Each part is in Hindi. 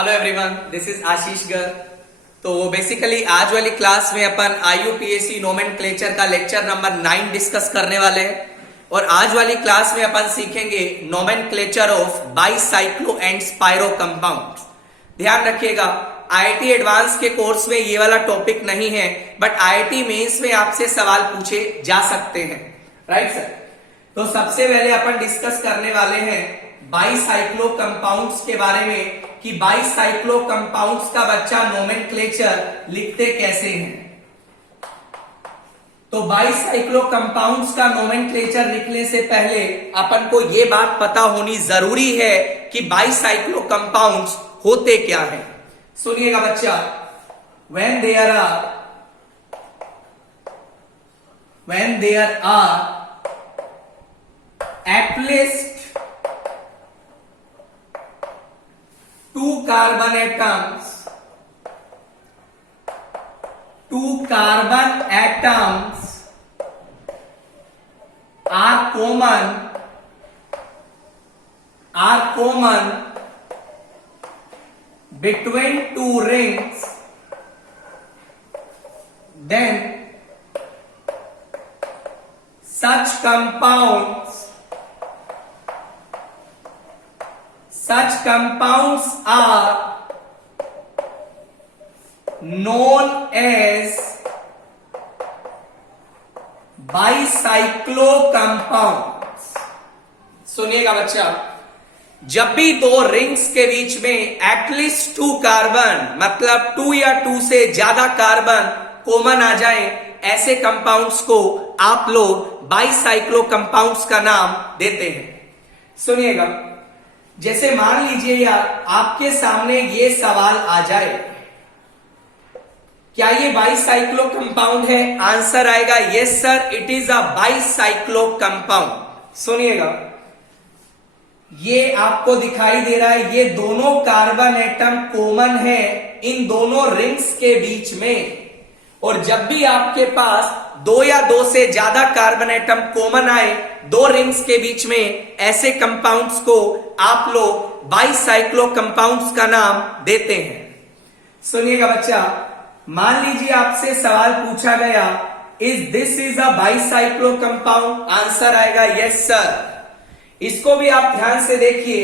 हेलो एवरीवन, दिस इज आशीष गर्ग। तो बेसिकली आज वाली क्लास में अपन IUPAC नोमेनक्लेचर का लेक्चर नंबर 9 डिस्कस करने वाले हैं। और आज वाली क्लास में अपन सीखेंगे nomenclature of bicyclo and spiro compounds. ध्यान रखिएगा, IIT एडवांस के कोर्स में ये वाला टॉपिक नहीं है, बट IIT मेंस में आपसे सवाल पूछे जा सकते हैं। Right sir. तो सबसे पहले अपन डिस्कस करने वाले हैं बाइसाइक्लो कंपाउंड्स के बारे में कि बाइसाइक्लो कंपाउंड्स का बच्चा नोमेनक्लेचर लिखते कैसे हैं। तो बाइसाइक्लो कंपाउंड्स का नोमेनक्लेचर लिखने से पहले अपन को यह बात पता होनी जरूरी है कि बाइसाइक्लो कंपाउंड्स होते क्या हैं। सुनिएगा बच्चा, when there are at least two carbon atoms are common between two rings, then such compounds are known as bicyclo compounds. सुनिएगा बच्चा, जब भी दो रिंग्स के बीच में एटलीस्ट 2 कार्बन मतलब 2 या 2 से ज्यादा कार्बन कॉमन आ जाए, ऐसे कंपाउंड्स को आप लोग बाइसाइक्लो कंपाउंड्स का नाम देते हैं। सुनिएगा, जैसे मान लीजिए यार आपके सामने ये सवाल आ जाए, क्या ये बाइसाइक्लो कंपाउंड है? आंसर आएगा yes sir, it is a bicyclo compound. सुनिएगा, ये आपको दिखाई दे रहा है, ये दोनों कार्बन एटम कॉमन है इन दोनों रिंग्स के बीच में। और जब भी आपके पास 2 या 2 से ज्यादा कार्बन एटम कॉमन आए दो रिंग्स के बीच में, ऐसे कंपाउंड्स को आप लोग बाइसाइक्लो कंपाउंड्स का नाम देते हैं। सुनिएगा बच्चा, मान लीजिए आपसे सवाल पूछा गया, this is a bicyclo compound? Answer आएगा यस सर। इसको भी आप ध्यान से देखिए,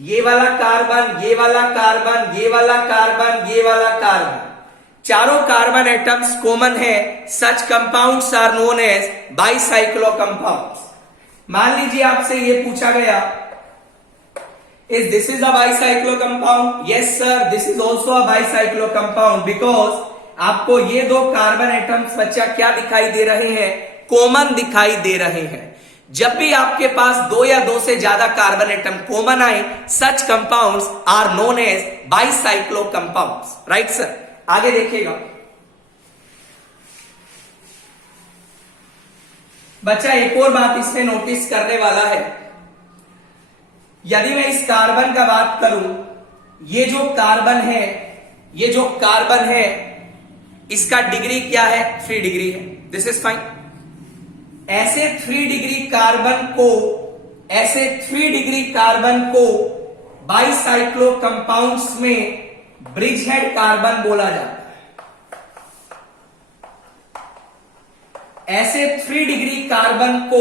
ये वाला कार्बन, ये वाला कार्बन, ये वाला कार्बन, ये वाला कार्बन, चारों कार्बन एटम्स कॉमन है। Such compounds are known as bicyclo compounds. मान लीजिए आपसे ये पूछा गया, this is a bicyclo compound? Yes sir, this is also a bicyclo compound, because आपको ये दो कार्बन एटम्स बच्चा क्या दिखाई दे रहे हैं? कॉमन दिखाई दे रहे हैं। जब भी आपके पास 2 या 2 से ज्यादा कार्बन एटम कॉमन आए, such compounds are known as bicyclo compounds. Right sir. आगे देखिएगा बच्चा, एक और बात इसमें नोटिस करने वाला है। यदि मैं इस कार्बन का बात करूं, ये जो कार्बन है इसका डिग्री क्या है? 3 डिग्री है। This is fine. ऐसे 3 डिग्री कार्बन को बाइसाइक्लो कंपाउंड्स में ब्रिज हेड कार्बन बोला जाता है। ऐसे 3 डिग्री कार्बन को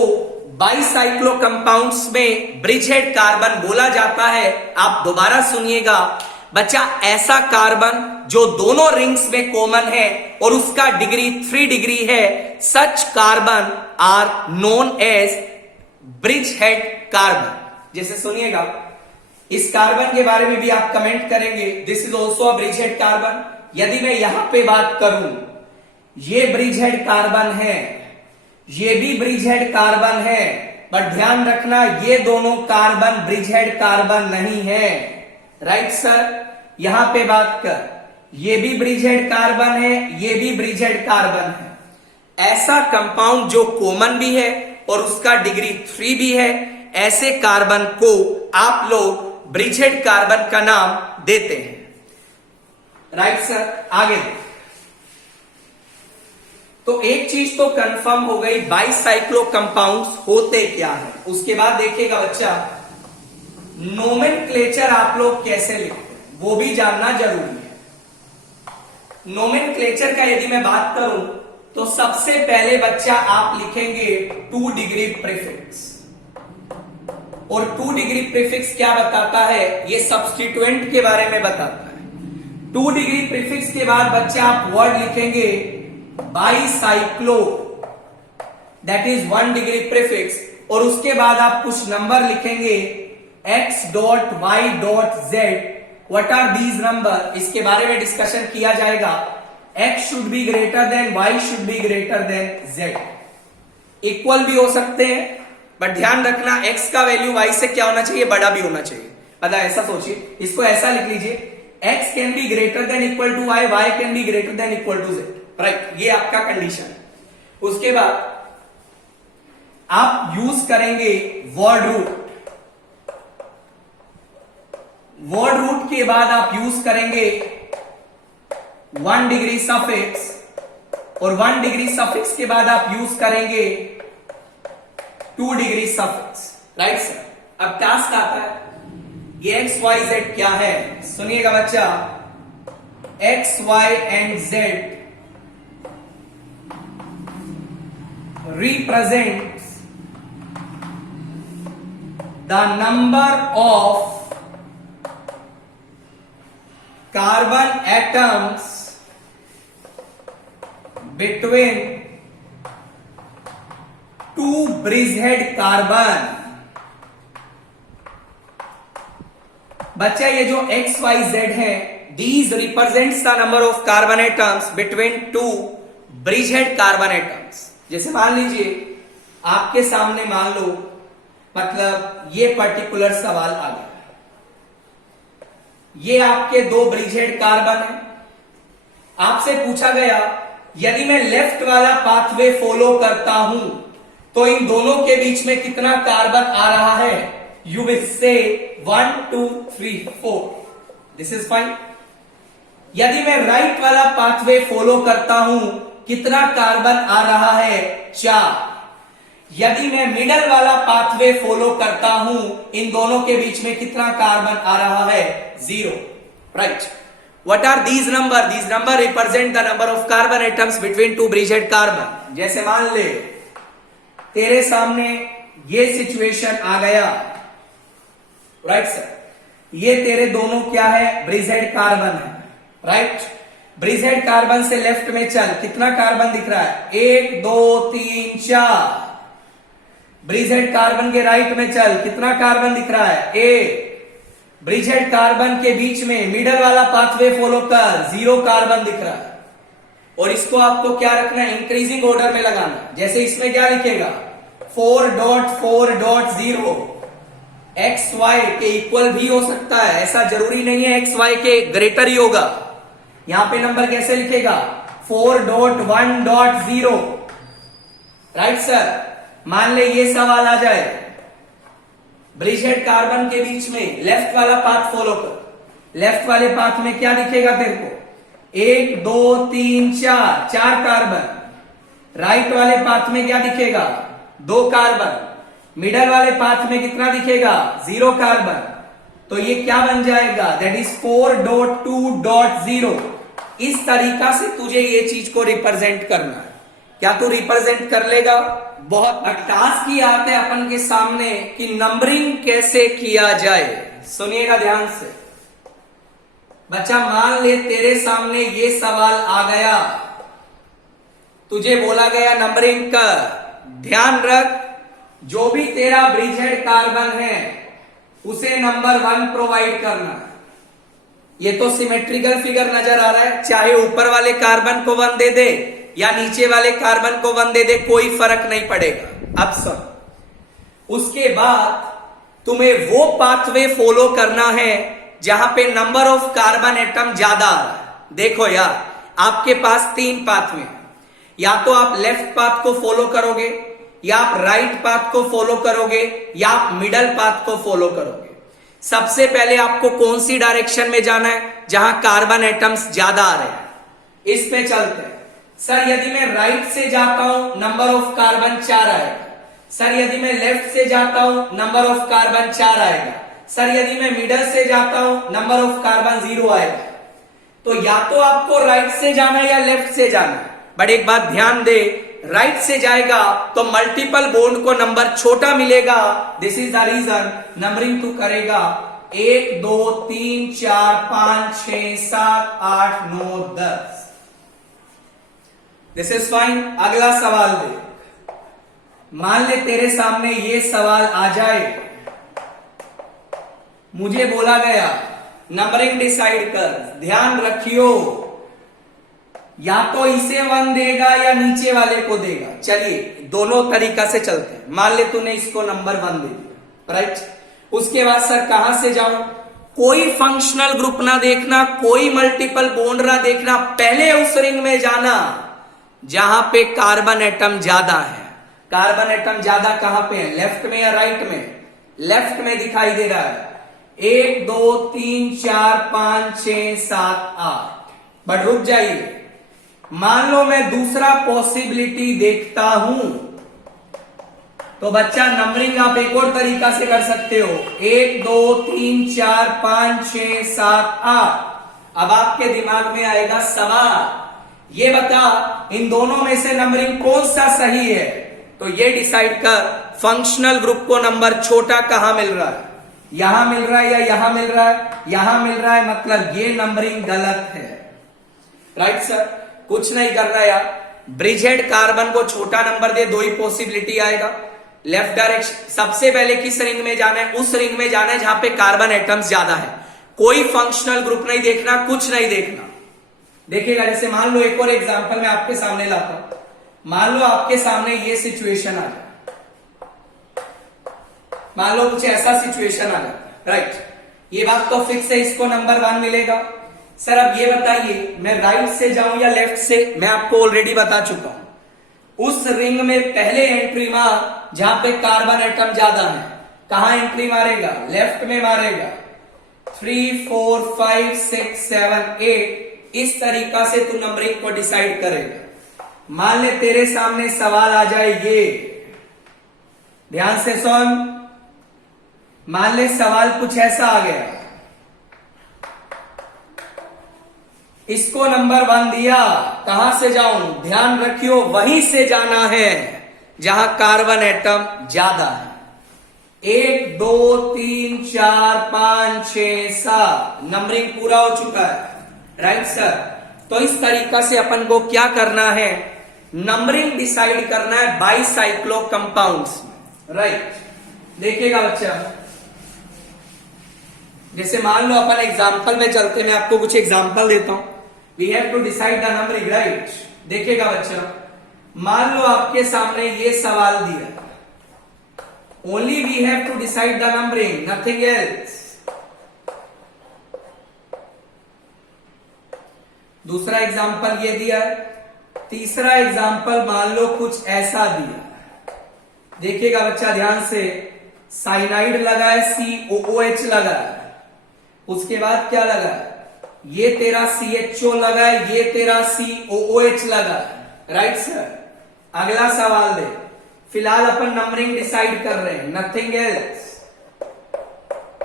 बाइसाइक्लो कंपाउंड्स में ब्रिज हेड कार्बन बोला जाता है। आप दोबारा सुनिएगा बच्चा, ऐसा कार्बन जो दोनों रिंग्स में कॉमन है और उसका डिग्री 3 डिग्री है, such carbon are known as bridge head carbon. जैसे सुनिएगा, इस कार्बन के बारे में भी आप कमेंट करेंगे, this is also a bridge head carbon. यदि मैं यहां पे बात करूं, ये ब्रिज हेड कार्बन है, ये भी ब्रिज हेड कार्बन है, बट ध्यान रखना ये दोनों कार्बन ब्रिज हेड कार्बन नहीं है। Right sir. यहां पे बात कर, ये भी ब्रिज हेड कार्बन है, ये भी ब्रिज हेड कार्बन है। ऐसा कंपाउंड जो कॉमन भी है और उसका डिग्री 3 भी है, ऐसे कार्बन को आप लोग ब्रिज हेड कार्बन का नाम देते हैं। Right sir. आगे तो एक चीज तो कंफर्म हो गई, बाइसाइक्लो कंपाउंड्स होते क्या है। उसके बाद देखिएगा बच्चा, नोमेनक्लेचर आप लोग कैसे लिखते हैं वो भी जानना जरूरी है। नोमेनक्लेचर का यदि मैं बात करूं तो सबसे पहले बच्चा आप लिखेंगे 2 डिग्री प्रीफिक्स। और 2 डिग्री प्रीफिक्स क्या बताता है? ये सब्स्टिट्यूएंट के बारे में बताता है। 2 डिग्री प्रीफिक्स के बाद बच्चा आप वर्ड लिखेंगे bicyclo, that is 1 degree prefix. और उसके बाद आप कुछ नंबर लिखेंगे x dot y dot z। What are these numbers? इसके बारे में डिस्कशन किया जाएगा। x should be greater than y should be greater than z। Equal भी हो सकते हैं, बट ध्यान रखना x का वैल्यू y से क्या होना चाहिए? बड़ा भी होना चाहिए। मतलब ऐसा सोचिए, इसको ऐसा लिख लीजिए, x can be greater than equal to y, y can be greater than equal to z। Right, ये आपका कंडीशन है। उसके बाद आप यूज करेंगे वर्ड रूट। वर्ड रूट के बाद आप यूज करेंगे 1 डिग्री सफिक्स, और 1 डिग्री सफिक्स के बाद आप यूज करेंगे 2 डिग्री सफिक्स। Right sir. अब टास्क आता है, ये एक्स वाई जेड क्या है? सुनिएगा बच्चा, X Y and Z represents the number of carbon atoms between two bridgehead carbon। बच्चा ये जो x y z है, these represents the number of carbon atoms between two bridgehead carbon atoms। जैसे मान लीजिए आपके सामने मान लो, मतलब ये पर्टिकुलर सवाल आ गया, ये आपके 2 ब्रिजहेड कार्बन है। आपसे पूछा गया यदि मैं लेफ्ट वाला पाथवे फॉलो करता हूं तो इन दोनों के बीच में कितना कार्बन आ रहा है? You will say 1 2 3 4। This is fine. यदि मैं राइट वाला पाथवे फॉलो करता हूं, कितना कार्बन आ रहा है? 4। यदि मैं मिडल वाला पाथवे फॉलो करता हूं, इन दोनों के बीच में कितना कार्बन आ रहा है? 0। Right. What are these numbers? These number represent the number of carbon atoms between 2 bridgehead carbon. जैसे मान ले तेरे सामने ये सिचुएशन आ गया। Right sir. ये तेरे दोनों क्या है? ब्रिजहेड कार्बन है। राइट। ब्रिजहेड कार्बन से लेफ्ट में चल, कितना कार्बन दिख रहा है? 1 2 3 4। ब्रिजहेड कार्बन के राइट में चल, कितना कार्बन दिख रहा है? 1। ब्रिजहेड कार्बन के बीच में मिडल वाला पाथवे फॉलो कर, 0 कार्बन दिख रहा है। और इसको आपको क्या रखना है? इंक्रीजिंग ऑर्डर में लगाना। जैसे इसमें क्या लिखेगा? 4.4.0। एक्स वाई के इक्वल भी हो सकता है, ऐसा जरूरी नहीं है एक्स वाई के ग्रेटर ही होगा। यहां पे नंबर कैसे लिखेगा? 4.1.0। Right sir. मान ले ये सवाल आ जाए, ब्रिजहेड कार्बन के बीच में लेफ्ट वाला पाथ फॉलो कर। लेफ्ट वाले पाथ में क्या दिखेगा तेरे को? 1 2 3 4, 4 कार्बन। राइट वाले पाथ में क्या दिखेगा? 2 कार्बन। मिडल वाले पाथ में कितना दिखेगा? 0 कार्बन। तो ये क्या बन जाएगा? That is 4.2.0। इस तरीका से तुझे ये चीज को रिप्रेजेंट करना है। क्या तू रिप्रेजेंट कर लेगा? बहुत। टास्क की आते हैं अपन के सामने कि नंबरिंग कैसे किया जाए। सुनिएगा ध्यान से बच्चा। मान ले तेरे सामने ये सवाल आ गया, तुझे बोला गया नंबरिंग का। ध्यान रख, जो भी तेरा ब्रिजहेड कार्बन है उसे नंबर 1 प्रोवाइड करना। ये तो सिमेट्रिकल फिगर नजर आ रहा है, चाहे ऊपर वाले कार्बन को 1 दे दे या नीचे वाले कार्बन को 1 दे दे, कोई फर्क नहीं पड़ेगा। अब सुन, उसके बाद तुम्हें वो पाथवे फॉलो करना है जहां पे नंबर ऑफ कार्बन एटम ज्यादा आ रहा है। देखो यार, आपके पास 3 पाथवे हैं। या तो आप लेफ्ट पाथ को फॉलो करोगे, या आप राइट पाथ को फॉलो करोगे, या आप मिडल पाथ को फॉलो करोगे। सबसे पहले आपको कौन सी डायरेक्शन में जाना है? जहां कार्बन एटम्स ज्यादा आ रहे हैं। इस पे चलते हैं। सर यदि मैं राइट से जाता हूं, नंबर ऑफ कार्बन 4 आएगा। सर यदि मैं लेफ्ट से जाता हूं, नंबर ऑफ कार्बन 4 आएगा। सर यदि मैं मिडल से जाता हूं नंबर ऑफ कार्बन 0 आएगा, तो या तो आपको राइट से जाना है या लेफ्ट से जाना है। बट एक बात ध्यान दे, राइट से जाएगा तो मल्टीपल बॉन्ड को नंबर छोटा मिलेगा। This is the reason numbering तू करेगा 1 2 3 4 5 6 7 8 9 10। This is fine. अगला सवाल दे। मान ले तेरे सामने ये सवाल आ जाए, मुझे बोला गया नंबरिंग डिसाइड कर। ध्यान रखियो, या तो इसे 1 देगा या नीचे वाले को देगा। चलिए दोनों तरीका से चलते हैं। मान ले तूने इसको नंबर 1 दे दिया, राइट। उसके बाद सर कहां से जाऊं? कोई फंक्शनल ग्रुप ना देखना, कोई मल्टीपल बॉन्ड ना देखना, पहले उस रिंग में जाना जहां पे कार्बन एटम ज्यादा है। कार्बन एटम ज्यादा कहां पे है? लेफ्ट में या राइट में? लेफ्ट में दिखाई दे रहा है। 1 2 3 4 5 6 7 8। बट रुक जाइए, मान लो मैं दूसरा पॉसिबिलिटी देखता हूं, तो बच्चा नंबरिंग आप एक और तरीका से कर सकते हो। 1 2 3 4 5 6 7 8। अब आपके दिमाग में आएगा सवाल, ये बता इन दोनों में से नंबरिंग कौन सा सही है? तो ये डिसाइड कर फंक्शनल ग्रुप को नंबर छोटा कहां मिल रहा है, यहां मिल रहा है या यहां मिल रहा है? यहां मिल रहा है, मतलब ये नंबरिंग गलत है। राइट सर, कुछ नहीं करना यार। ब्रिजहेड कार्बन को छोटा नंबर दे, दो ही पॉसिबिलिटी आएगा। लेफ्ट डायरेक्शन, सबसे पहले किस रिंग में जाना है? उस रिंग में जाना है जहां पे कार्बन एटम्स ज्यादा है। कोई फंक्शनल ग्रुप नहीं देखना, कुछ नहीं देखना। देखिएगा, जैसे मान लो एक और एग्जांपल मैं आपके सामने लाता हूं। मान लो आपके सामने ये सिचुएशन आ जाए, मान लो कुछ ऐसा सिचुएशन आ जाए, राइट। ये बात तो फिक्स है, इसको नंबर 1 मिलेगा। सर अब ये बताइए मैं राइट से जाऊं या लेफ्ट से? मैं आपको ऑलरेडी बता चुका हूं, उस रिंग में पहले एंट्री मार जहां पे कार्बन एटम ज्यादा है। कहां एंट्री मारेगा? लेफ्ट में मारेगा। 3 4 5 6 7 8। इस तरीका से तू नंबरिंग को डिसाइड करेगा। मान ले तेरे सामने सवाल आ जाए ये, ध्यान से सुन। मान ले सवाल कुछ ऐसा आ गया, इसको नंबर 1 दिया, कहां से जाऊं? ध्यान रखियो, वहीं से जाना है जहां कार्बन एटम ज्यादा है। 1 2 3 4 5 6 7 नंबरिंग पूरा हो चुका है, राइट सर। तो इस तरीका से अपन को क्या करना है? नंबरिंग डिसाइड करना है बाईसाइक्लो कंपाउंड्स में, राइट। देखिएगा बच्चा, जैसे मान लो अपन एग्जांपल में चलते, मैं आपको कुछ एग्जांपल देता हूं। We have to decide the numbering, right. देखिएगा बच्चा, मान लो आपके सामने ये सवाल दिया, only we have to decide the numbering, nothing else. दूसरा एग्जांपल ये दिया है। तीसरा एग्जांपल मान लो कुछ ऐसा दिया। देखिएगा बच्चा ध्यान से, साइनाइड लगा है, COOH लगा है। उसके बाद क्या लगा है? ये तेरा CHO लगा है, ये तेरा COOH लगा है, राइट सर। अगला सवाल दे। फिलहाल अपन नंबरिंग डिसाइड कर रहे हैं, नथिंग एल्स।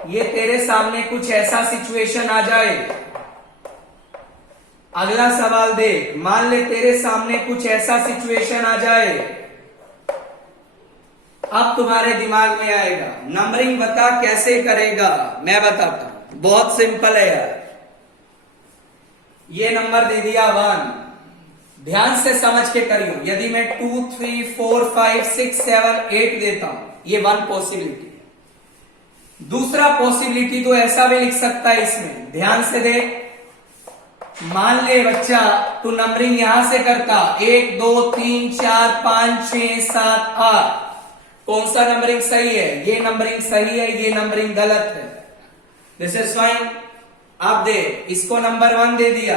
ये तेरे सामने कुछ ऐसा सिचुएशन आ जाए। अगला सवाल दे। मान ले तेरे सामने कुछ ऐसा सिचुएशन आ जाए, अब तुम्हारे दिमाग में आएगा नंबरिंग बता कैसे करेगा। मैं बताता हूं, बहुत सिंपल है यार। ये नंबर दे दिया 1, ध्यान से समझ के करियो। यदि मैं 2 3 4 5 6 7 8 देता हूं, ये 1 पॉसिबिलिटी है। दूसरा पॉसिबिलिटी तो ऐसा भी लिख सकता है इसमें, ध्यान से देख। मान ले बच्चा तू नंबरिंग यहां से करता, 1 2 3 4 5 6 7 8। कौन सा नंबरिंग सही है? ये नंबरिंग सही है, ये नंबरिंग गलत है। This is fine. अब दे, इसको नंबर 1 दे दिया।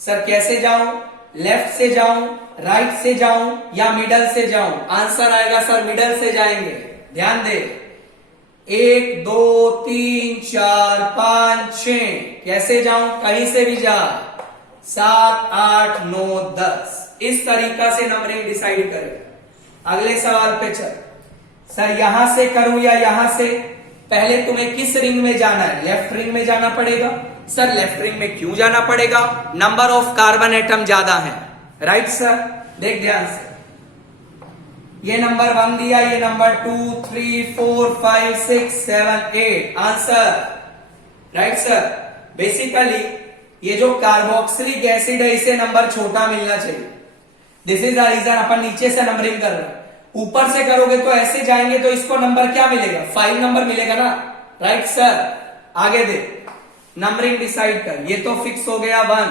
सर कैसे जाऊं? लेफ्ट से जाऊं, राइट से जाऊं या मिडल से जाऊं? आंसर आएगा सर मिडल से जाएंगे। ध्यान दे, 1 2 3 4 5 6। कैसे जाऊं? कहीं से भी जा। 7 8 9 10। इस तरीका से नंबरिंग डिसाइड करें। अगले सवाल पे चल। सर यहां से करूं या यहां से? पहले तुम्हें किस रिंग में जाना है? लेफ्ट रिंग में जाना पड़ेगा। सर लेफ्ट रिंग में क्यों जाना पड़ेगा? नंबर ऑफ कार्बन एटम ज्यादा है, राइट सर। देख ध्यान से, ये नंबर 1 दिया, ये number 2, 3, 4, 5, 6, 7, 8 answer, right sir. Basically ये जो कार्बोक्सिलिक एसिड है इसे नंबर छोटा मिलना चाहिए। दिस इज द रीजन अपन नीचे से नंबरिंग कर रहे हैं। ऊपर से करोगे तो ऐसे जाएंगे तो इसको नंबर क्या मिलेगा? 5 नंबर मिलेगा ना, राइट सर। आगे दे, नंबरिंग डिसाइड कर। ये तो फिक्स हो गया 1।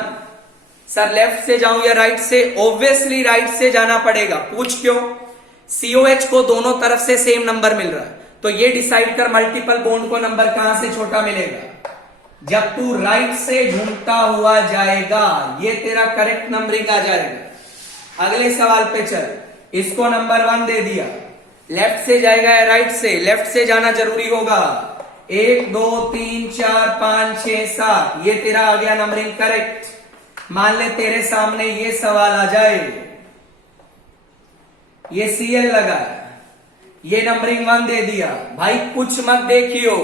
सर लेफ्ट से जाऊं या राइट से? ऑब्वियसली राइट से जाना पड़ेगा। पूछ क्यों? COH को दोनों तरफ से सेम नंबर मिल रहा है, तो ये डिसाइड कर मल्टीपल बॉन्ड को नंबर कहां से छोटा मिलेगा? जब तू राइट से घूमता हुआ जाएगा, ये तेरा करेक्ट नंबरिंग आ जाएगा। अगले सवाल पे चल। इसको नंबर 1 दे दिया, लेफ्ट से जाएगा या राइट से? लेफ्ट से जाना जरूरी होगा। 1 2 3 4 5 6 7, ये तेरा आ गया नंबरिंग करेक्ट। मान ले तेरे सामने ये सवाल आ जाए, ये Cl लगा, ये नंबरिंग 1 दे दिया। भाई कुछ मत देखियो,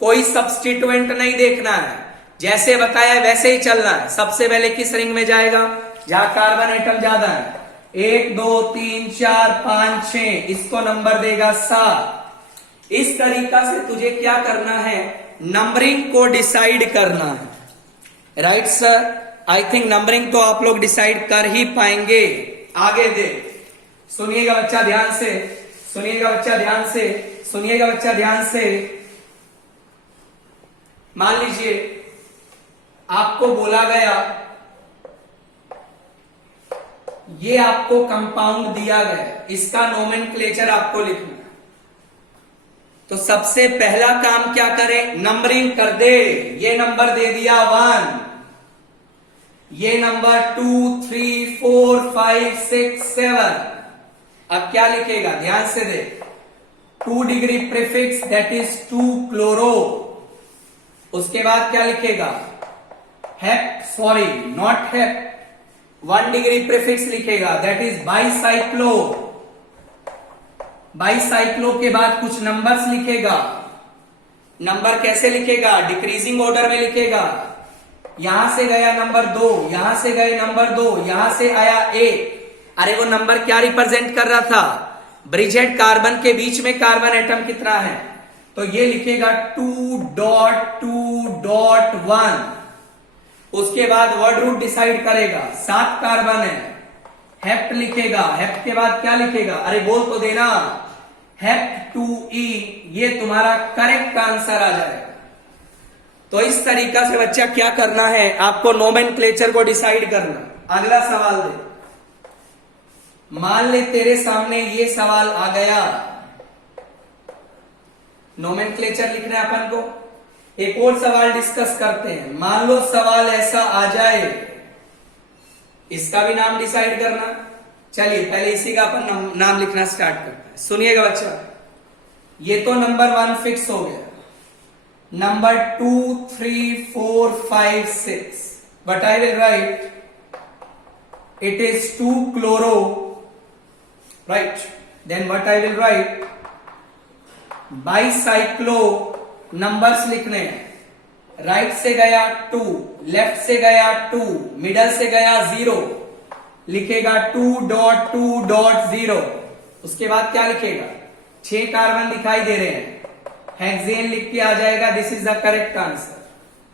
कोई सब्स्टिट्यूएंट नहीं देखना है, जैसे बताया वैसे ही चलना है। सबसे पहले किस रिंग में जाएगा? जहां कार्बन एटम ज्यादा है। 1 2 3 4 5 6, इसको नंबर देगा 7। इस तरीका से तुझे क्या करना है? नंबरिंग को डिसाइड करना है, right sir. I think numbering तो आप लोग डिसाइड कर ही पाएंगे। आगे दे, सुनिएगा बच्चा ध्यान से, सुनिएगा बच्चा ध्यान से, सुनिएगा बच्चा ध्यान से। मान लीजिए आपको बोला गया, ये आपको कंपाउंड दिया गया, इसका नोमेनक्लेचर आपको लिखना है। तो सबसे पहला काम क्या करें? नंबरिंग कर दे। ये नंबर दे दिया 1, ये नंबर 2 3 4 5 6 7। अब क्या लिखेगा? ध्यान से दे। 2 degree prefix, that is 2 chloro. उसके बाद क्या लिखेगा? हेप, सॉरी नॉट हेप, 1 डिग्री प्रीफिक्स लिखेगा, दैट इज बाईसाइक्लो। बाईसाइक्लो के बाद कुछ नंबर्स लिखेगा। नंबर कैसे लिखेगा? डिक्रीजिंग ऑर्डर में लिखेगा। यहां से गया नंबर 2, यहां से गए नंबर 2, यहां से आया 1। अरे वो नंबर क्या रिप्रेजेंट कर रहा था? ब्रिजेड कार्बन के बीच में कार्बन एटम कितना है? तो ये लिखेगा 2.2.1। उसके बाद वर्ड रूट डिसाइड करेगा, 7 कार्बन है, हेप्ट लिखेगा। हेप्ट के बाद क्या लिखेगा? अरे बोल तो देना, हेप्ट 2E। ये तुम्हारा करेक्ट आंसर आ जाएगा। तो इस तरीका से बच्चा क्या करना है? आपको नोमेनक्लेचर को डिसाइड करना। अगला सवाल दे। मान ले तेरे सामने ये सवाल आ गया, नोमेनक्लेचर लिखना है अपन को। एक और सवाल डिस्कस करते हैं। मान लो सवाल ऐसा आ जाए, इसका भी नाम डिसाइड करना। चलिए पहले इसी का अपन नाम लिखना स्टार्ट करते हैं। सुनिएगा बच्चा, ये तो नंबर 1 फिक्स हो गया। Number 2 3 4 5 6, but I will write it is 2 chloro, right? Then what I will write? Bicyclo. Numbers लिखने हैं। राइट से गया 2, लेफ्ट से गया 2, मिडल से गया 0, लिखेगा 2.2.0। उसके बाद क्या लिखेगा? 6 कार्बन दिखाई दे रहे हैं, हेक्सेन लिख के आ जाएगा। This is the correct answer,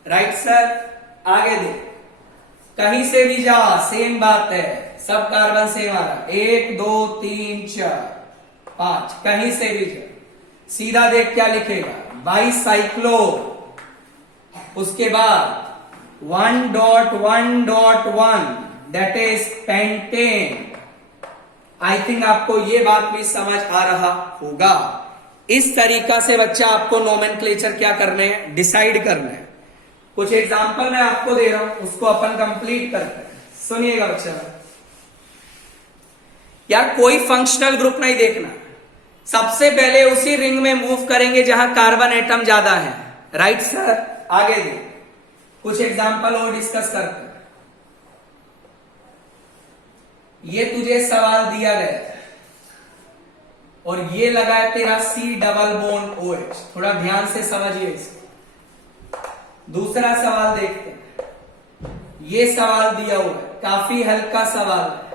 right sir. आगे दे, कहीं से भी जा सेम बात है, सब कार्बन सेम आ रहा। 1 2 3 4 5, कहीं से भी जा, सीधा देख क्या लिखेगा? बाईसाइक्लो। उसके बाद 1.1.1, that is pentane. I think आपको ये बात भी समझ आ रहा होगा। इस तरीका से बच्चा आपको नोमेनक्लेचर क्या करने हैं? डिसाइड करने हैं। कुछ एग्जांपल मैं आपको दे रहा हूं, उसको अपन कंप्लीट करते हैं। सुनिएगा बच्चा, यार कोई फंक्शनल ग्रुप नहीं देखना। सबसे पहले उसी रिंग में मूव करेंगे जहां कार्बन एटम ज्यादा है, राइट सर। आगे दे, कुछ एग्जांपल और डिस्कस करते हैं। ये तुझे सवाल दिया गया और ये लगा है तेरा C डबल बॉन्ड OH। थोड़ा ध्यान से समझिए इसको। दूसरा सवाल देखते हैं। ये सवाल दिया हुआ है, काफी हल्का सवाल है।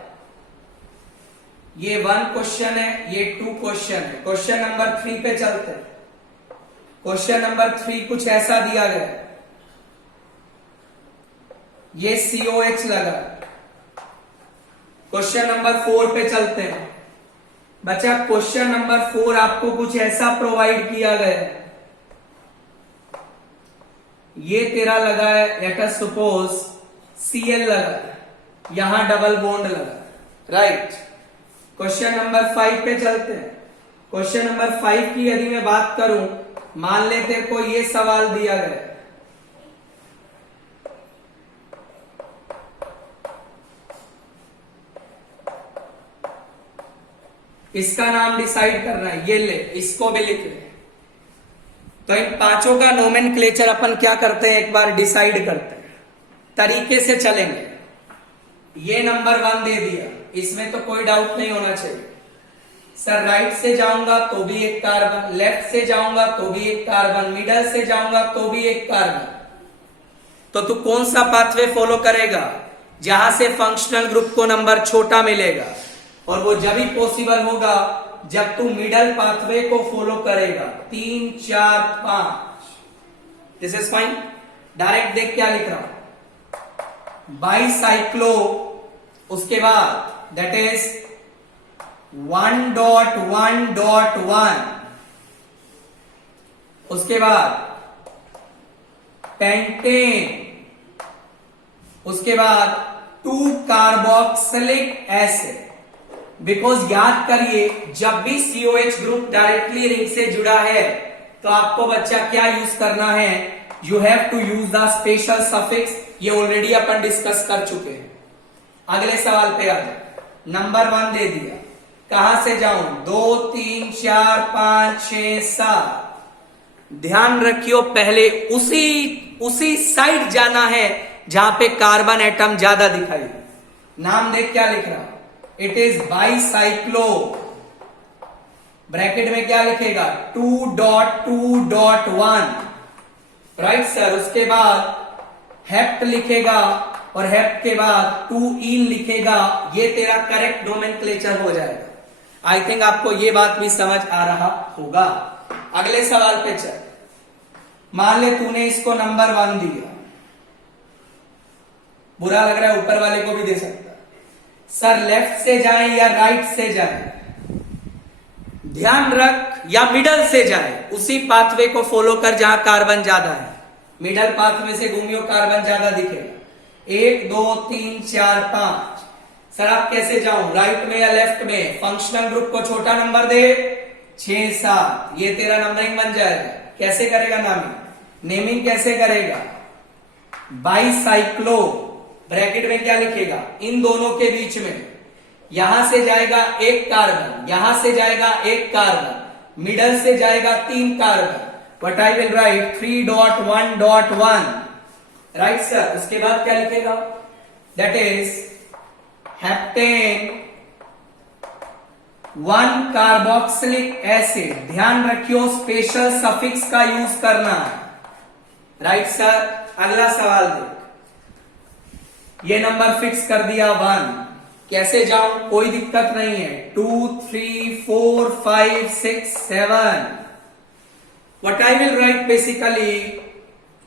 ये 1 क्वेश्चन है, ये 2 क्वेश्चन है। क्वेश्चन नंबर 3 पे चलते हैं। क्वेश्चन नंबर 3 कुछ ऐसा दिया गया है, ये COH लगा। क्वेश्चन नंबर 4 पे चलते हैं। बच्चा क्वेश्चन नंबर 4 आपको कुछ ऐसा प्रोवाइड किया गया है, ये तेरा लगा है, लेट अस सपोज Cl लगा है, यहां डबल बॉन्ड लगा, राइट। क्वेश्चन नंबर 5 पे चलते हैं। क्वेश्चन नंबर 5 की यदि मैं बात करूं, मान लेते को ये सवाल दिया गया है, इसका नाम डिसाइड करना है, ये ले, इसको भी लिख ले। तो इन पांचों का नोमेनक्लेचर अपन क्या करते हैं, एक बार डिसाइड करते हैं, तरीके से चलेंगे। ये नंबर 1 दे दिया, इसमें तो कोई डाउट नहीं होना चाहिए। सर राइट से जाऊंगा तो भी एक कार्बन, लेफ्ट से जाऊंगा तो भी एक कार्बन, मिडल से जाऊंगा तो भी एक कार्बन। तो तू कौन सा पाथवे फॉलो करेगा, जहां से फंक्शनल ग्रुप को नंबर छोटा मिलेगा, और वो जब भी पॉसिबल होगा जब तू मिडल पाथवे को फॉलो करेगा। 3 4 5, दिस इज फाइन। डायरेक्ट देख क्या लिख रहा हूं, बाईसाइक्लो, उसके बाद दैट इज 1.1.1, उसके बाद पेंटेन, उसके बाद 2 कार्बोक्सिलिक एसिड। बिकॉज याद करिए, जब भी COH ग्रुप डायरेक्टली रिंग से जुड़ा है तो आपको बच्चा क्या यूज करना है, you have to use the special suffix. ये ऑलरेडी अपन डिस्कस कर चुके हैं। अगले सवाल पे आ जाए। नंबर 1 दे दिया, कहां से जाऊं, 2 3 4 5 6 7। ध्यान रखियो, पहले उसी साइड जाना है जहां पे कार्बन एटम ज्यादा दिखाई। नाम देख क्या लिख रहा, इट इज बाईसाइक्लो। ब्रैकेट में क्या लिखेगा, 2.2.1, राइट सर। उसके बाद हेप्ट लिखेगा, और हेप्ट के बाद 2 ईन लिखेगा। ये तेरा करेक्ट नोमेनक्लेचर हो जाएगा। आई थिंक आपको ये बात भी समझ आ रहा होगा। अगले सवाल पे चल। मान ले तूने इसको नंबर 1 दिया, बुरा लग रहा है, ऊपर वाले को भी दे सकता। सर लेफ्ट से जाए या राइट से जाए, ध्यान रख, या मिडल से जाए, उसी पाथवे को फॉलो कर जहां कार्बन ज्यादा है। मिडल पाथवे से घूमियो, कार्बन ज्यादा दिखेगा। 1 2 3 4 5। सर आप कैसे जाऊं, राइट में या लेफ्ट में, फंक्शनल ग्रुप को छोटा नंबर दे, 6 7। ये तेरा नंबरिंग बन जाएगा। कैसे करेगा नेमिंग कैसे करेगा, बाईसाइक्लो, ब्रैकेट में क्या लिखेगा, इन दोनों के बीच में, यहां से जाएगा एक कार्बन, यहां से जाएगा एक कार्बन, मिडल से जाएगा 3 carbon. What I will write, 3.1.1, right sir. उसके बाद क्या लिखेगा, that is heptane 1 carboxylic acid. ध्यान रखियो, स्पेशल सफिक्स का यूज करना है, राइट सर। अगला सवाल देख, ये नंबर फिक्स कर दिया 1। कैसे जाऊं, कोई दिक्कत नहीं है। 2 3 4 5 6 7। What I will write basically,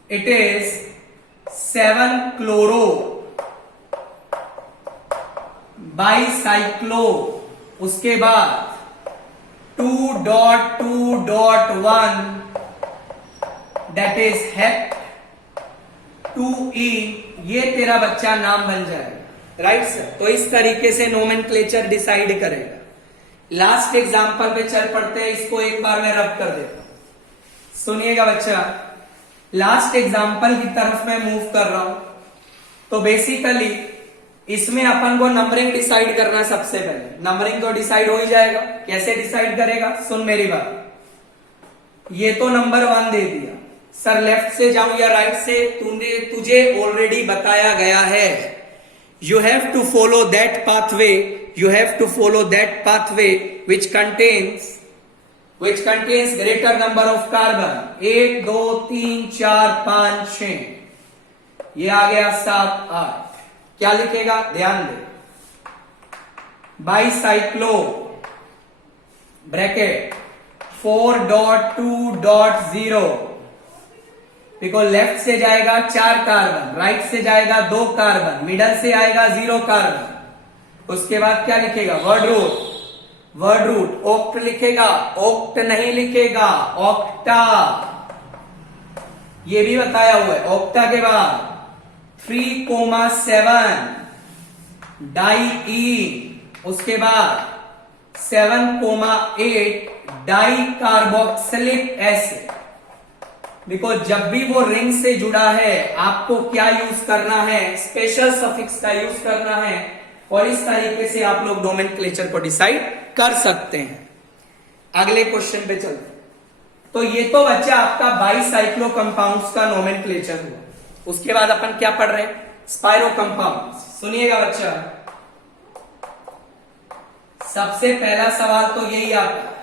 it is 7 chloro bicyclo. उसके बाद 2.2.1, दैट इज हेप्ट 2E। ये तेरा बच्चा नाम बन जाएगा, राइट सर। तो इस तरीके से नोमेनक्लेचर डिसाइड करेगा। लास्ट एग्जांपल पे चल पड़ते हैं, इसको एक बार मैं रब कर देता हूं, सुनिएगा बच्चा। लास्ट एग्जांपल की तरफ मैं मूव कर रहा हूं। तो बेसिकली इसमें अपन को नंबरिंग डिसाइड करना है। सबसे पहले नंबरिंग तो डिसाइड हो ही जाएगा। कैसे डिसाइड करेगा, सुन मेरी बात। ये तो नंबर 1 दे दिया। सर लेफ्ट से जाऊं या राइट से, तुझे ऑलरेडी बताया गया है। You have to follow that pathway, you have to follow that pathway which contains which contains greater number of carbon, 1 2 3 4 5 6, ये आ गया 7 8, क्या लिखेगा ध्यान दे, बाईसाइक्लो ब्रैकेट 4.2.0, देखो लेफ्ट से जाएगा 4 कार्बन, राइट से जाएगा 2 कार्बन, मिडल से आएगा 0 कार्बन, उसके बाद क्या लिखेगा वर्ड रूट ऑक्ट लिखेगा, ऑक्ट नहीं लिखेगा ऑक्टा, ये भी बताया हुआ है। ऑक्टा के बाद 3,7 डाईईन, उसके बाद 7,8 डाई कार्बोक्सिलिक एसिड। देखो जब भी वो रिंग से जुड़ा है आपको क्या यूज करना है, स्पेशल सफिक्स का यूज करना है, और इस तरीके से आप लोग नोमेनक्लेचर को डिसाइड कर सकते हैं। अगले क्वेश्चन पे चलते हैं। तो ये तो बच्चा आपका बाईसाइक्लो कंपाउंड्स का नोमेनक्लेचर हुआ। उसके बाद अपन क्या पढ़ रहे हैं, स्पाइरो कंपाउंड्स। सुनिएगा बच्चा, सबसे पहला सवाल तो यही आता है,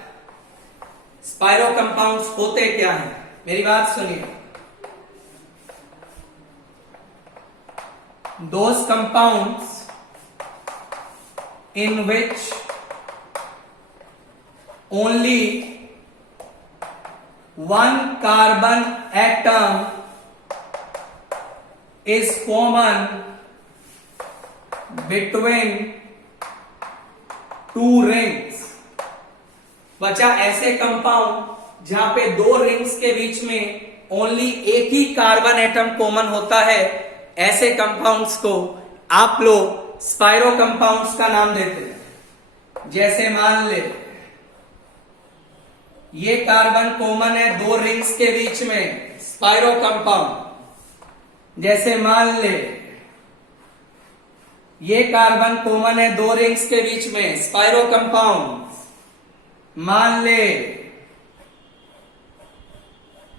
स्पाइरो कंपाउंड्स होते क्या हैं। मेरी बात सुनिए, those compounds in which only one carbon atom is common between two rings। बचा ऐसे कंपाउंड जहां पे 2 रिंग्स के बीच में ओनली एक ही कार्बन एटम कॉमन होता है, ऐसे कंपाउंड्स को आप लोग स्पाइरो कंपाउंड्स का नाम देते हैं। जैसे मान ले ये कार्बन कॉमन है 2 रिंग्स के बीच में, स्पाइरो कंपाउंड। जैसे मान ले ये कार्बन कॉमन है 2 रिंग्स के बीच में, स्पाइरो कंपाउंड। मान ले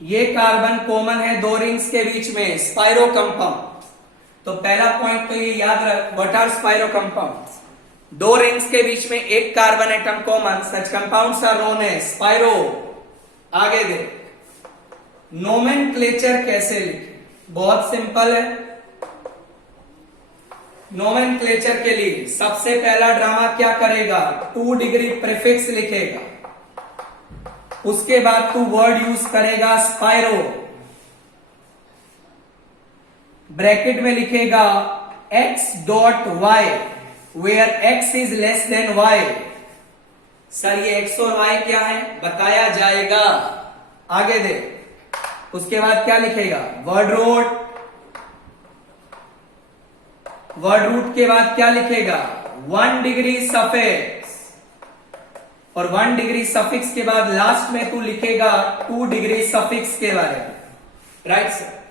ये कार्बन कॉमन है 2 रिंग्स के बीच में, स्पाइरो कंपाउंड। तो पहला पॉइंट तो ये याद रख, what are spiro compounds, 2 rings के बीच में एक carbon atom common, such compounds are known as spiro. आगे दे, नोमेनक्लेचर कैसे लिखे, बहुत सिंपल है। नोमेनक्लेचर के लिए सबसे पहला ड्रामा क्या करेगा, 2 डिग्री प्रीफिक्स लिखेगा, उसके बाद तू वर्ड यूज करेगा स्पाइरो, ब्रैकेट में लिखेगा x.y where x is less than y। Sir ये x और y क्या है बताया जाएगा, आगे दे। उसके बाद क्या लिखेगा, वर्ड रूट के बाद क्या लिखेगा, 1 डिग्री सफिक्स, और 1 डिग्री सफिक्स के बाद लास्ट में तू लिखेगा 2 डिग्री सफिक्स के बारे में, राइट सर।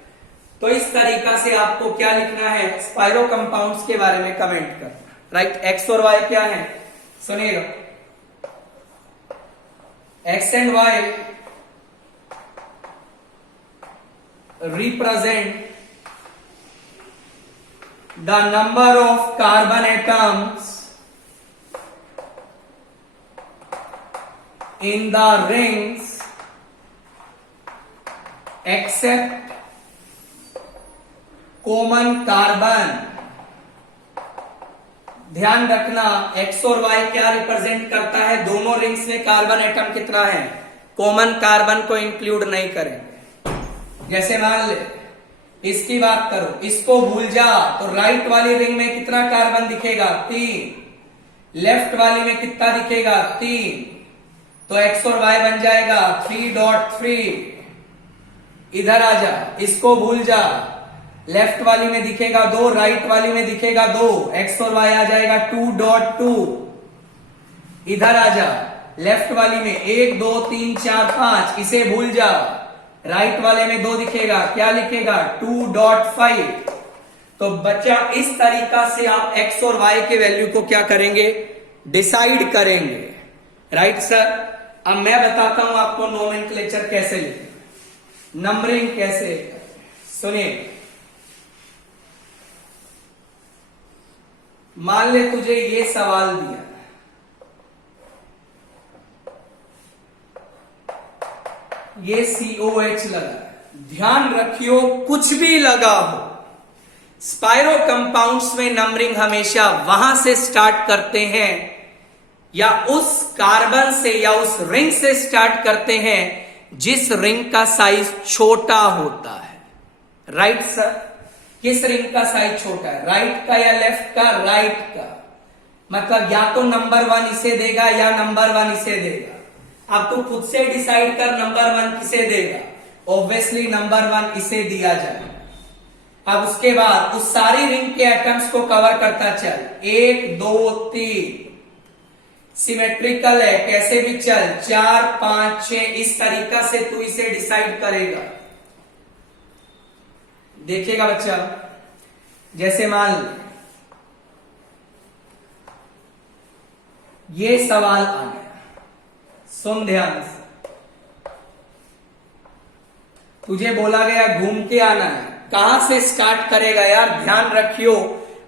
तो इस तरीका से आपको क्या लिखना है, स्पाइरो कंपाउंड्स के बारे में कमेंट कर, राइट। एक्स और वाई क्या है सुनिएगा, X and Y represent the number of carbon atoms in the rings except common carbon. ध्यान रखना एक्स और वाई क्या रिप्रेजेंट करता है, दोनों रिंग्स में कार्बन एटम कितना है, कॉमन कार्बन को इंक्लूड नहीं करेंगे। जैसे मान ले इसकी बात करो, इसको भूल जा तो राइट वाली रिंग में कितना कार्बन दिखेगा, 3, लेफ्ट वाली में कितना दिखेगा, 3, तो एक्स और वाई बन जाएगा 3.3। इधर आ जा, इसको भूल जा, लेफ्ट वाली में दिखेगा 2, राइट वाली में दिखेगा 2, एक्स और वाई आ जाएगा 2.2। इधर आ जा, लेफ्ट वाली में 1 2 3 4 5, इसे भूल जा, राइट वाले में 2 दिखेगा, क्या लिखेगा 2.5। तो बच्चा इस तरीका से आप एक्स और वाई के वैल्यू को क्या करेंगे, डिसाइड करेंगे, राइट सर। अब मैं बताता हूं आपको नोमेनक्लेचर कैसे लिखें, नंबरिंग कैसे, सुनिए। मान ले तुझे ये सवाल दिया, ये COH लगा है। ध्यान रखियो कुछ भी लगा हो, स्पाइरो कंपाउंड्स में नंबरिंग हमेशा वहां से स्टार्ट करते हैं या उस कार्बन से या उस रिंग से स्टार्ट करते हैं जिस रिंग का साइज छोटा होता है। राइट सर, किस रिंग का साइज छोटा है, राइट का या लेफ्ट का? राइट का। मतलब या तो नंबर 1 इसे देगा या नंबर 1 इसे देगा। अब तू खुद से डिसाइड कर नंबर 1 किसे देगा। ऑब्वियसली नंबर 1 इसे दिया जाए। अब उसके बाद उस सारी रिंग के एटम्स को कवर करता चल, 1 2 3 सिमेट्रिकल है, कैसे भी चल, 4 5 6 इस तरीका से तू इसे डिसाइड करेगा। देखिएगा बच्चा, जैसे मान ये सवाल आ गया, सुन ध्यान से। तुझे बोला गया घूम के आना है, कहां से स्टार्ट करेगा यार? ध्यान रखियो,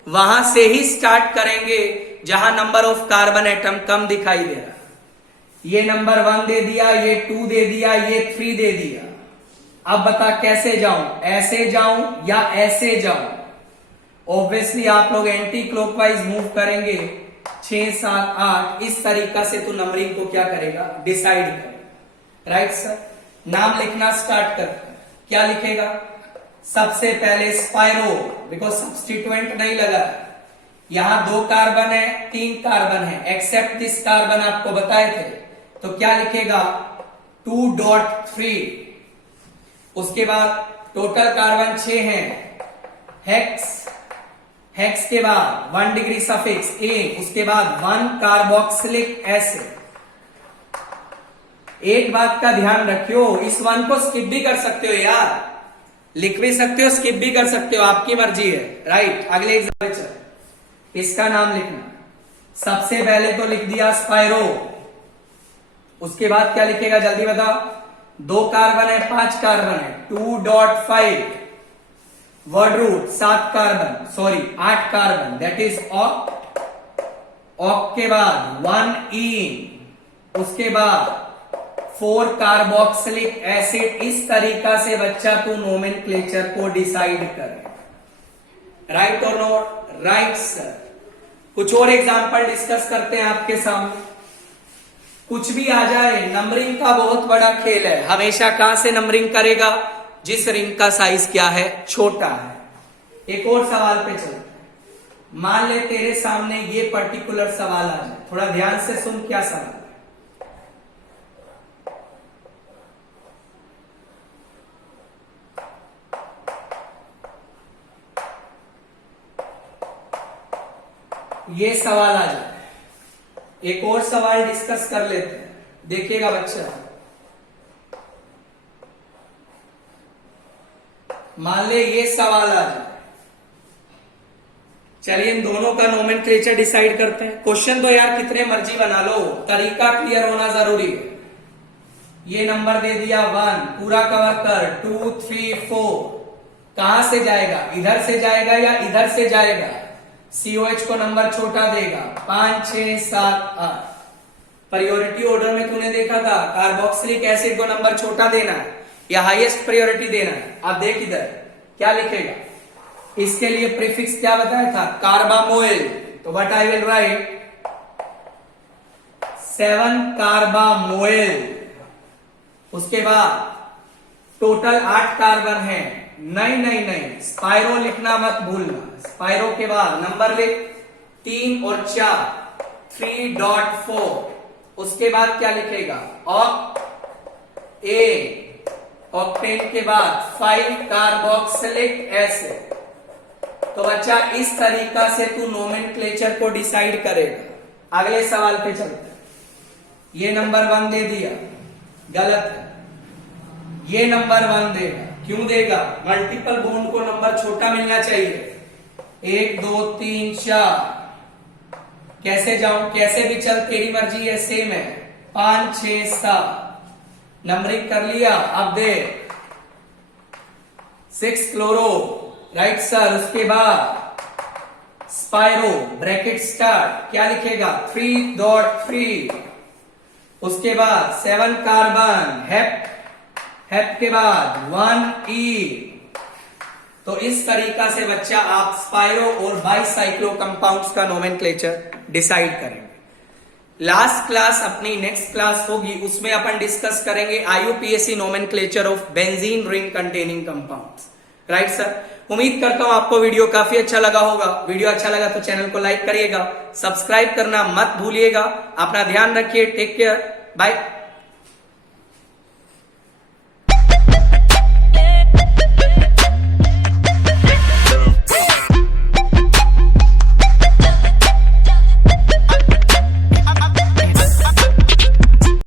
वहां से ही स्टार्ट करेंगे जहां नंबर ऑफ कार्बन एटम कम दिखाई दे रहा। ये नंबर 1 दे दिया, ये 2 दे दिया, ये 3 दे दिया। अब बता कैसे जाऊं, ऐसे जाऊं या ऐसे जाऊं? ऑब्वियसली आप लोग एंटी क्लॉकवाइज मूव करेंगे, 6 7 8 इस तरीका से तू नंबरिंग को क्या करेगा, डिसाइड करेगा। राइट सर, नाम लिखना स्टार्ट करते हैं। क्या लिखेगा? सबसे पहले स्पाइरो, बिकॉज सब्स्टिट्यूएंट नहीं लगा, यहां 2 कार्बन है 3 कार्बन है, एक्सेप्ट दिस कार्बन आपको बताए थे, तो क्या लिखेगा 2.3। उसके बाद टोटल कार्बन 6 है, हेक्स, हेक्स के बाद 1 डिग्री सफिक्स ए, उसके बाद 1 कार्बोक्सिलिक एसिड। एक बात का ध्यान रखियो, इस 1 को स्किप भी कर सकते हो यार, लिख भी सकते हो, स्किप भी कर सकते हो, आपकी मर्जी है। राइट, अगले एग्जाम्पल, इसका नाम लिखना। सबसे पहले तो लिख दिया स्पाइरो, उसके बाद क्या लिखेगा जल्दी बताओ? 2 कार्बन है 5 कार्बन है, 2.5 word root 7 carbon, sorry 8 carbon, that is oct. Oct के बाद 1 ईन, उसके बाद 4 कार्बोक्सिलिक एसिड। इस तरीका से बच्चा तू नोमेनक्लेचर को डिसाइड करे। राइट और नोट? Right sir. कुछ और एग्जांपल डिस्कस करते हैं आपके सामने। कुछ भी आ जाए, नंबरिंग का बहुत बड़ा खेल है। हमेशा कहां से नंबरिंग करेगा? जिस रिंग का साइज क्या है, छोटा है। एक और सवाल पे चलते हैं। मान ले तेरे सामने ये पर्टिकुलर सवाल आ जाए, थोड़ा ध्यान से सुन क्या सवाल है। ये सवाल आ जाए, एक और सवाल डिस्कस कर लेते हैं। देखिएगा बच्चा, मान ले ये सवाल आ जाए, चलिए इन दोनों का नोमेनक्लेचर डिसाइड करते हैं। क्वेश्चन तो यार कितने मर्जी बना लो, तरीका क्लियर होना जरूरी है। ये नंबर दे दिया 1, पूरा कवर कर, 2 3 4, कहां से जाएगा? इधर से जाएगा या इधर से जाएगा? COH को नंबर छोटा देगा, 5 6 7 8। प्रायोरिटी ऑर्डर में तूने देखा था कार्बोक्सिलिक एसिड को नंबर छोटा देना है या हाईएस्ट प्रायोरिटी देना है। अब देख इधर क्या लिखेगा, इसके लिए प्रीफिक्स क्या बताया था? कार्बामोइल। तो what I will write, 7 carbamoyl. उसके बाद टोटल 8 कार्बन है। नहीं नहीं नहीं, स्पाइरो लिखना मत भूलना। स्पाइरो के बाद नंबर लिख, 3 और 4, 3.4। उसके बाद क्या लिखेगा? ऑक ए, ऑक्टेन के बाद 5 कार्बोक्सिलिक एसिड। तो बच्चा इस तरीका से तू नोमेनक्लेचर को डिसाइड करेगा। अगले सवाल पे चलते हैं। ये नंबर 1 दे दिया, गलत है। ये नंबर 1 देगा, क्यों देगा? मल्टीपल बॉन्ड को नंबर छोटा मिलना चाहिए। 1 2 3 4, कैसे जाऊं? कैसे भी चल, तेरी मर्जी है, सेम है। 5 6 7 नंबरिंग कर लिया। अब दे 6 क्लोरो, राइट सर। उसके बाद स्पाइरो, ब्रैकेट स्टार्ट, क्या लिखेगा? 3.3। उसके बाद 7 कार्बन, हेप हेप के बाद 1E। तो इस तरीका से बच्चा आप स्पाइरो और बाइसाइक्लो कंपाउंड्स का नोमेनक्लेचर डिसाइड करेंगे। लास्ट क्लास अपनी नेक्स्ट क्लास होगी, उसमें अपन डिस्कस करेंगे IUPAC nomenclature of benzene ring containing compounds. Right sir, उम्मीद करता हूं आपको वीडियो काफी अच्छा लगा होगा। वीडियो अच्छा लगा तो चैनल को लाइक करिएगा, सब्सक्राइब करना मत भूलिएगा। अपना ध्यान रखिए, टेक केयर, बाय।